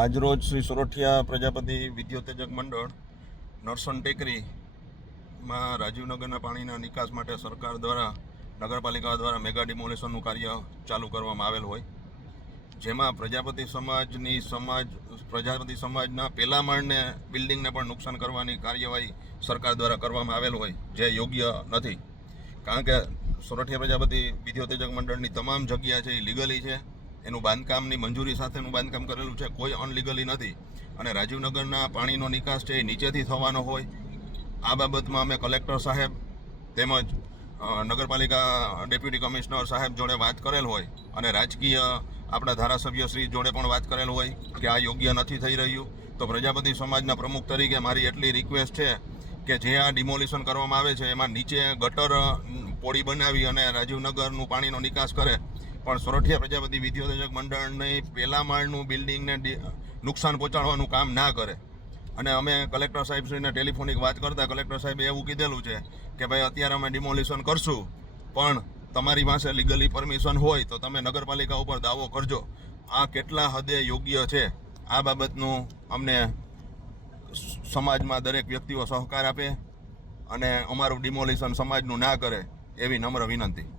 આજરોજ શ્રી સોરઠિયા પ્રજાપતિ વિદ્યોતેજક મંડળ નરસણ ટેકરીમાં રાજીવનગરના પાણીના નિકાસ માટે સરકાર દ્વારા નગરપાલિકા દ્વારા મેગા ડિમોલિશનનું કાર્ય ચાલુ કરવામાં આવેલ હોય, જેમાં પ્રજાપતિ સમાજના પહેલા માળને બિલ્ડિંગને પણ નુકસાન કરવાની કાર્યવાહી સરકાર દ્વારા કરવામાં આવેલ હોય, જે યોગ્ય નથી. કારણ કે સોરઠિયા પ્રજાપતિ વિદ્યોતેજક મંડળની તમામ જગ્યા છે એ લીગલી છે. એનું બાંધકામની મંજૂરી સાથેનું બાંધકામ કરેલું છે, કોઈ અનલીગલી નથી. અને રાજીવનગરના પાણીનો નિકાસ છે એ નીચેથી થવાનો હોય. આ બાબતમાં અમે કલેક્ટર સાહેબ તેમજ નગરપાલિકા ડેપ્યુટી કમિશનર સાહેબ જોડે વાત કરેલ હોય અને રાજકીય આપણા ધારાસભ્ય શ્રી જોડે પણ વાત કરેલ હોય કે આ યોગ્ય નથી થઈ રહ્યું. તો પ્રજાપતિ સમાજના પ્રમુખ તરીકે મારી એટલી રિક્વેસ્ટ છે કે જે આ ડિમોલિશન કરવામાં આવે છે એમાં નીચે ગટર પોળી બનાવી અને રાજીવનગરનું પાણીનો નિકાસ કરે, પણ સોરઠિયા પ્રજાપતિ વિદ્યોતેજક મંડળની પહેલા માળનું બિલ્ડિંગને નુકસાન પહોંચાડવાનું કામ ના કરે. અને અમે કલેક્ટર સાહેબશ્રીને ટેલિફોનિક વાત કરતા કલેક્ટર સાહેબે એવું કીધેલું છે કે ભાઈ અત્યારે અમે ડિમોલિશન કરશું, પણ તમારી પાસે લીગલી પરમિશન હોય તો તમે નગરપાલિકા ઉપર દાવો કરજો. આ કેટલા હદે યોગ્ય છે? આ બાબતનું અમને સમાજમાં દરેક વ્યક્તિઓ સહકાર આપે અને અમારું ડિમોલિશન સમાજનું ના કરે એવી નમ્ર વિનંતી.